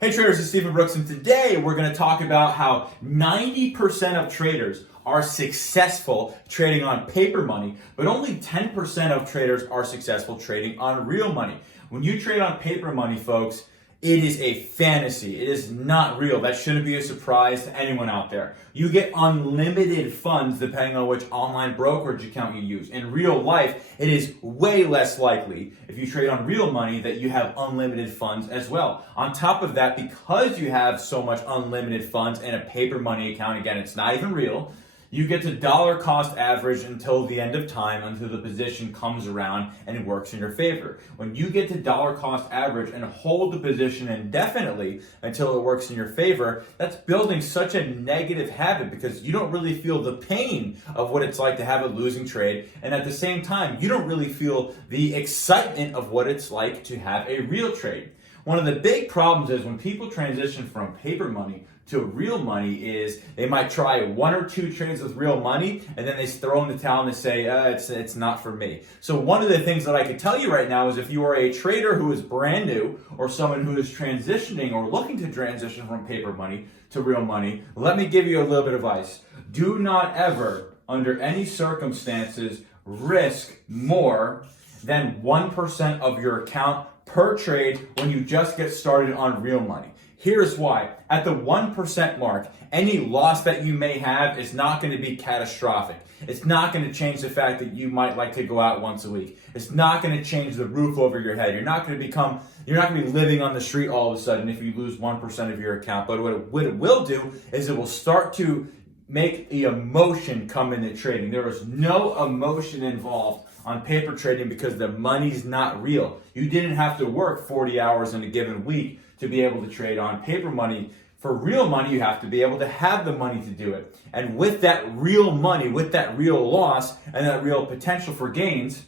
Hey traders, it's Stephen Brooks, and today we're going to talk about how 90% of traders are successful trading on paper money, but only 10% of traders are successful trading on real money. When you trade on paper money, folks, it is a fantasy. It is not real. That shouldn't be a surprise to anyone out there. You get unlimited funds depending on which online brokerage account you use. In real life, it is way less likely if you trade on real money that you have unlimited funds as well. On top of that, because you have so much unlimited funds in a paper money account, again, it's not even real, you get to dollar cost average until the end of time, until the position comes around and it works in your favor. When you get to dollar cost average and hold the position indefinitely until it works in your favor, that's building such a negative habit because you don't really feel the pain of what it's like to have a losing trade. And at the same time, you don't really feel the excitement of what it's like to have a real trade. One of the big problems is when people transition from paper money to real money is they might try one or two trades with real money and then they throw in the towel and they say, it's not for me. So one of the things that I could tell you right now is if you are a trader who is brand new or someone who is transitioning or looking to transition from paper money to real money, let me give you a little bit of advice. Do not ever, under any circumstances, risk more than 1% of your account per trade when you just get started on real money. Here's why. At the 1% mark, any loss that you may have is not going to be catastrophic. It's not going to change the fact that you might like to go out once a week. It's not going to change the roof over your head. You're not going to be living on the street all of a sudden if you lose 1% of your account. But what it will do is it will start to make the emotion come into trading. There is no emotion involved on paper trading because the money's not real. You didn't have to work 40 hours in a given week to be able to trade on paper money. For real money, you have to be able to have the money to do it. And with that real money, with that real loss, and that real potential for gains,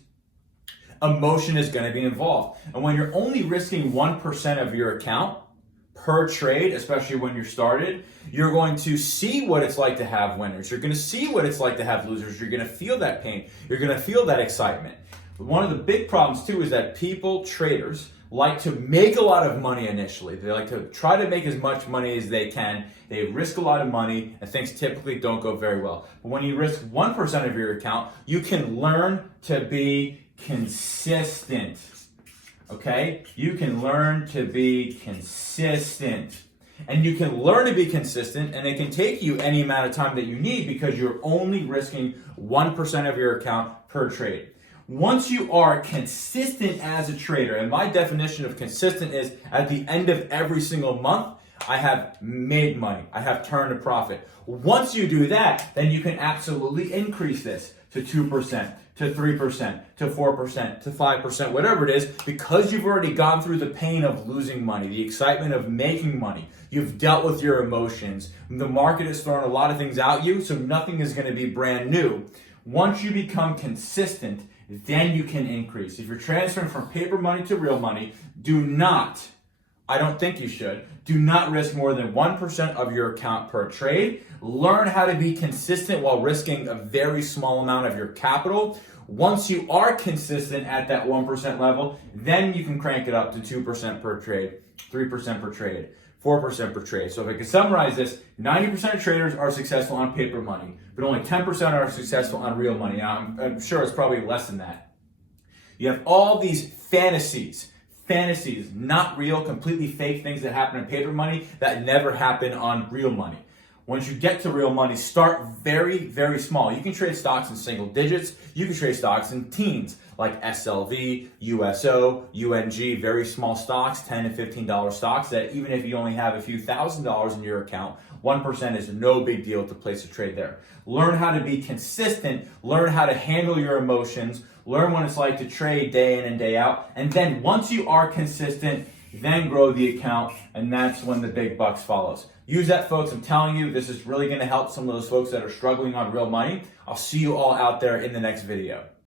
emotion is going to be involved. And when you're only risking 1% of your account per trade, especially when you're started, you're going to see what it's like to have winners. You're going to see what it's like to have losers. You're going to feel that pain. You're going to feel that excitement. But one of the big problems too is that traders, like to make a lot of money initially. They like to try to make as much money as they can. They risk a lot of money and things typically don't go very well. But when you risk 1% of your account, you can learn to be consistent. Okay? You can learn to be consistent. And you can learn to be consistent, and it can take you any amount of time that you need because you're only risking 1% of your account per trade. Once you are consistent as a trader, and my definition of consistent is at the end of every single month, I have made money. I have turned a profit. Once you do that, then you can absolutely increase this to 2%, to 3%, to 4%, to 5%, whatever it is, because you've already gone through the pain of losing money, the excitement of making money. You've dealt with your emotions. The market has thrown a lot of things at you, so nothing is going to be brand new. Once you become consistent, then you can increase. If you're transferring from paper money to real money, I don't think you should, do not risk more than 1% of your account per trade. Learn how to be consistent while risking a very small amount of your capital. Once you are consistent at that 1% level, then you can crank it up to 2% per trade, 3% per trade, 4% per trade. So if I can summarize this, 90% of traders are successful on paper money, but only 10% are successful on real money. Now, I'm sure it's probably less than that. You have all these fantasies, not real, completely fake things that happen in paper money that never happen on real money. Once you get to real money, start very, very small. You can trade stocks in single digits. You can trade stocks in teens, like SLV, USO, UNG, very small stocks, $10 to $15 stocks that even if you only have a few $1,000s in your account, 1% is no big deal to place a trade there. Learn how to be consistent. Learn how to handle your emotions. Learn what it's like to trade day in and day out. And then once you are consistent, then grow the account, and that's when the big bucks follows. Use that, folks. I'm telling you, this is really going to help some of those folks that are struggling on real money. I'll see you all out there in the next video.